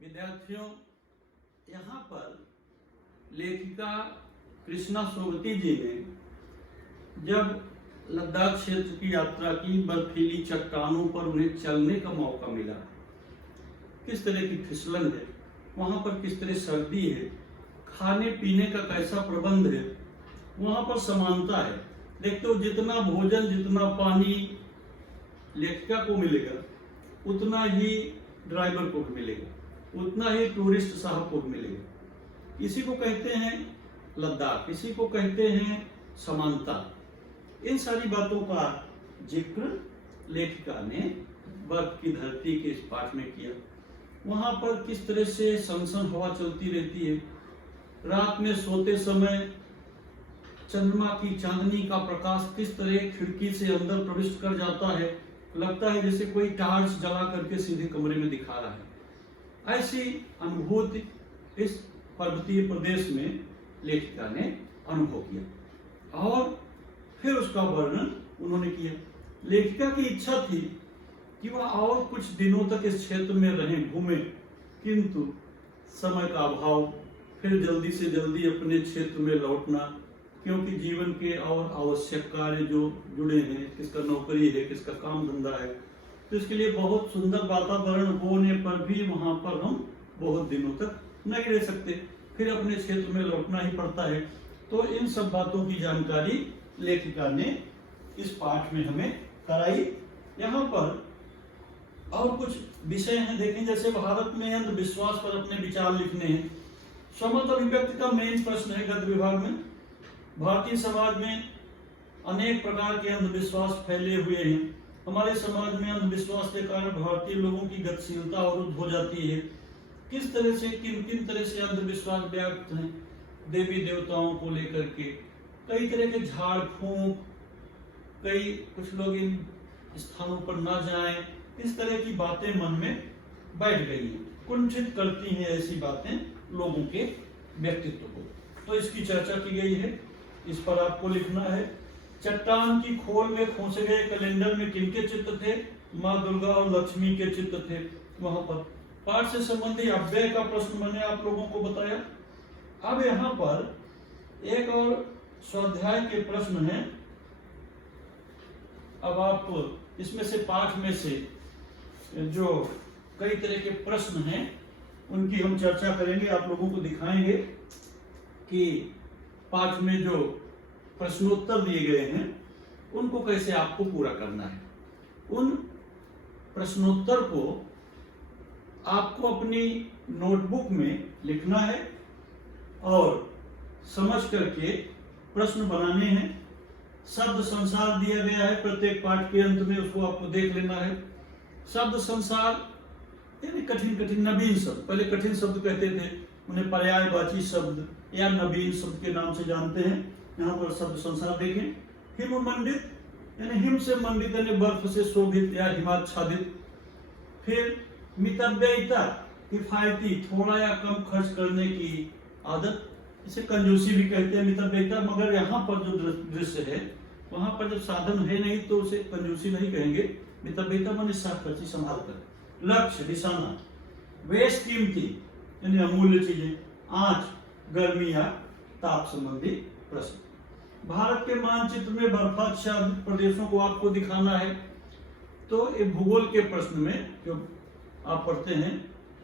विद्यार्थियों, यहाँ पर लेखिका कृष्णा सोबती जी ने जब लद्दाख क्षेत्र की यात्रा की, बर्फीली चट्टानों पर उन्हें चलने का मौका मिला, किस तरह की फिसलन है, वहाँ पर किस तरह सर्दी है, खाने पीने का कैसा प्रबंध है, वहाँ पर समानता है। देखते हो जितना भोजन जितना पानी लेखिका को मिलेगा उतना ही ड्राइवर को भी मिलेगा, उतना ही टूरिस्ट साहब को भी मिलेगा। इसी को कहते हैं लद्दाख, इसी को कहते हैं समानता। इन सारी बातों का जिक्र लेखिका ने बर्फ की धरती के इस पाठ में किया। वहां पर किस तरह से सनसन हवा चलती रहती है, रात में सोते समय चंद्रमा की चांदनी का प्रकाश किस तरह खिड़की से अंदर प्रविष्ट कर जाता है, लगता है जैसे कोई टार्च जला करके सीधे कमरे में दिखा रहा है। ऐसी अनुभूति इस पर्वतीय प्रदेश में लेखिका ने अनुभव किया और फिर उसका वर्णन उन्होंने किया। लेखिका की इच्छा थी कि वह और कुछ दिनों तक इस क्षेत्र में रहें, घूमें, किंतु समय का अभाव, फिर जल्दी से जल्दी अपने क्षेत्र में लौटना, क्योंकि जीवन के और आवश्यक कार्य जो जुड़े हैं, किसका नौकरी है, किसका काम धंधा है, तो इसके लिए बहुत सुंदर वातावरण होने पर भी वहां पर हम बहुत दिनों तक नहीं रह सकते, फिर अपने क्षेत्र में लौटना ही पड़ता है। तो इन सब बातों की जानकारी लेखिका ने इस पाठ में हमें कराई। यहाँ पर और कुछ विषय हैं, देखें, जैसे भारत में अंधविश्वास पर अपने विचार लिखने हैं। स्वमत अभिव्यक्ति का मेन प्रश्न है गद्य विभाग में। भारतीय समाज में अनेक प्रकार के अंधविश्वास फैले हुए हैं। हमारे समाज में अंधविश्वास के कारण भारतीय लोगों की गतिशीलता अवरुद्ध हो जाती है। किस तरह से, किन किन तरह से अंधविश्वास व्याप्त हैं देवी देवताओं को लेकर के, कई तरह के झाड़ फूंक, कई कुछ लोग इन स्थानों पर ना जाएं, इस तरह की बातें मन में बैठ गई हैं, कुंठित करती हैं ऐसी बातें लोगों के व्यक्तित्व को। तो इसकी चर्चा की गई है, इस पर आपको लिखना है। चट्टान की खोल में खोसे गए कैलेंडर में किनके चित्र थे? माँ दुर्गा और लक्ष्मी के चित्र थे। वहां पर पाठ से संबंधित अव्यय का प्रश्न मैंने आप लोगों को बताया। अब यहाँ पर एक और स्वाध्याय के प्रश्न हैं। अब आप इसमें से पाठ में से जो कई तरह के प्रश्न हैं उनकी हम चर्चा करेंगे, आप लोगों को दिखाएंगे कि पाठ में जो प्रश्नोत्तर दिए गए हैं उनको कैसे आपको पूरा करना है। उन प्रश्नोत्तर को आपको अपनी नोटबुक में लिखना है और समझ करके प्रश्न बनाने हैं। शब्द संसार दिया गया है प्रत्येक पाठ के अंत में, उसको आपको देख लेना है। शब्द संसार यानी कठिन कठिन नवीन शब्द, पहले कठिन शब्द कहते थे, उन्हें पर्यायवाची शब्द या नवीन शब्द के नाम से जानते हैं। यहाँ पर शब्द संसार देखें। हिम मंडित यानी हिम से मंडित यानी बर्फ से शोभित या हिमाच्छादित। फिर मितव्ययिता, किफायती, थोड़ा या कम खर्च करने की आदत, इसे कंजूसी भी कहते हैं मितव्ययिता। मगर यहाँ पर जो दृश्य है वहां पर जब साधन है नहीं तो उसे कंजूसी नहीं कहेंगे। मितव्ययिता माने साखर्ची, संभाल कर। लक्ष्य, निशाना। वेश, कीमती यानी अमूल्य चीजें। आंच, गर्मी या ताप संबंधी प्रश्न। भारत के मानचित्र में बर्फाच्छादित प्रदेशों को आपको दिखाना है। तो एक भूगोल के प्रश्न में जो आप पढ़ते हैं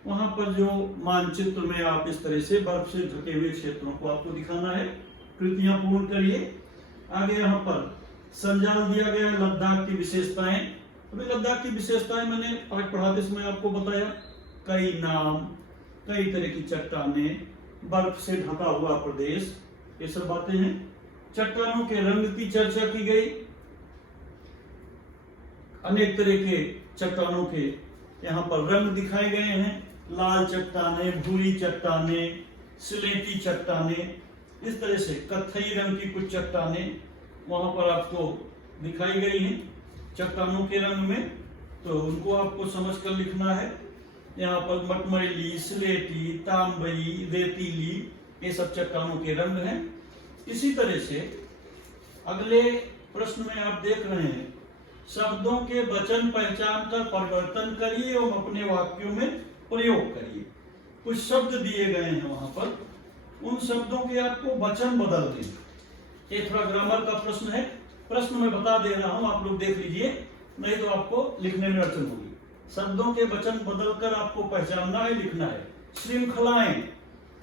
वहां पर जो मानचित्र में आप इस तरह से बर्फ से ढके हुए क्षेत्रों को आपको दिखाना है। कृतियां पूर्ण करिए। आगे यहाँ पर संजाल दिया गया है लद्दाख की विशेषताएं। अभी लद्दाख की विशेषताएं मैंने पाठ पढ़ाते समय आपको बताया। कई नाम, कई तरह की चट्टानें, बर्फ से ढका हुआ प्रदेश, ये सब बातें हैं। चट्टानों के रंग की चर्चा की गई। अनेक तरह के चट्टानों के यहाँ पर रंग दिखाए गए हैं। लाल चट्टाने, भूरी चट्टाने, स्लेटी चट्टाने, इस तरह से कत्थई रंग की कुछ चट्टाने वहां पर आपको दिखाई गई हैं चट्टानों के रंग में। तो उनको आपको समझ कर लिखना है। यहाँ पर मटमैली, स्लेटी, तांबई, रेतीली, ये सब चट्टानों के रंग हैं। इसी तरह से अगले प्रश्न में आप देख रहे हैं, शब्दों के वचन पहचान कर परिवर्तन करिए एवं अपने वाक्यों में प्रयोग करिए। कुछ शब्द दिए गए हैं वहां पर, उन शब्दों के आपको वचन बदलने हैं। ये थोड़ा ग्रामर का प्रश्न है, प्रश्न मैं बता दे रहा हूं, आप लोग देख लीजिए, नहीं तो आपको लिखने में अड़चन होगी। शब्दों के वचन बदलकर आपको पहचानना है, लिखना है। श्रृंखलाएं,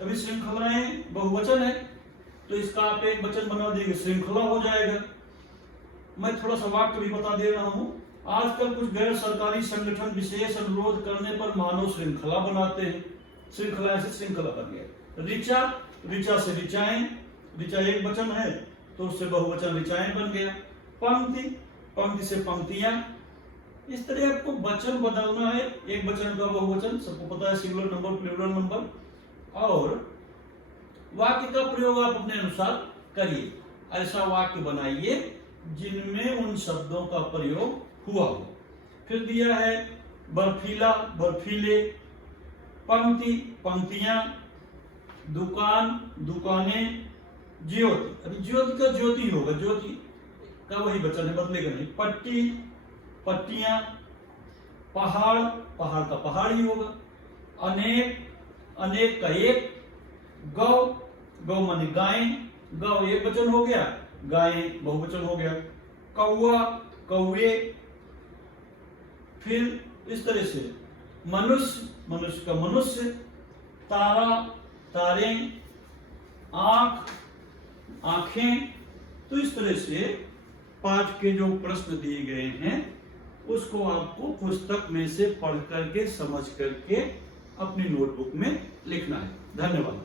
अभी श्रृंखलाएं बहुवचन है, तो इसका आप एक वचन बना देंगे, श्रृंखला हो जाएगा। मैं थोड़ा सा वाक्य भी बता दे रहा हूं। आजकल कुछ गैर सरकारी संगठन विशेष अनुरोध करने पर मानव श्रृंखला बनाते हैं, श्रृंखला से श्रृंखला बन गया। ऋचा, ऋचा से ऋचाएं, ऋचा एक वचन है तो उससे बहुवचन ऋचाएं बन गया। पंक्ति, पंक्ति से पंक्तियां। इस तरह आपको वचन बदलना है, एक वचन का बहुवचन, सबको पता है, सिंगुलर नंबर, प्लूरल नंबर। और वाक्य का प्रयोग आप अपने अनुसार करिए, ऐसा वाक्य बनाइए जिनमें उन शब्दों का प्रयोग हुआ हो। फिर दिया है बर्फीला, बर्फीले, पंक्ति, पंक्तियां, दुकान, दुकानें, ज्योति, अभी ज्योति का ज्योति होगा, ज्योति का वही वचन है, बदलेगा नहीं। पट्टी, पट्टियां, पहाड़, पहाड़ का पहाड़ ही होगा। अनेक, अनेक का एक। गौ, गौ माने गायें, गौ एक वचन हो गया, गायें बहुवचन हो गया। कौआ, कौवे। फिर इस तरह से मनुष्य, मनुष्य का मनुष्य। तारा, तारें। आंख, आंखें। तो इस तरह से पाठ के जो प्रश्न दिए गए हैं उसको आपको पुस्तक में से पढ़ करके, समझ करके अपनी नोटबुक में लिखना है। धन्यवाद।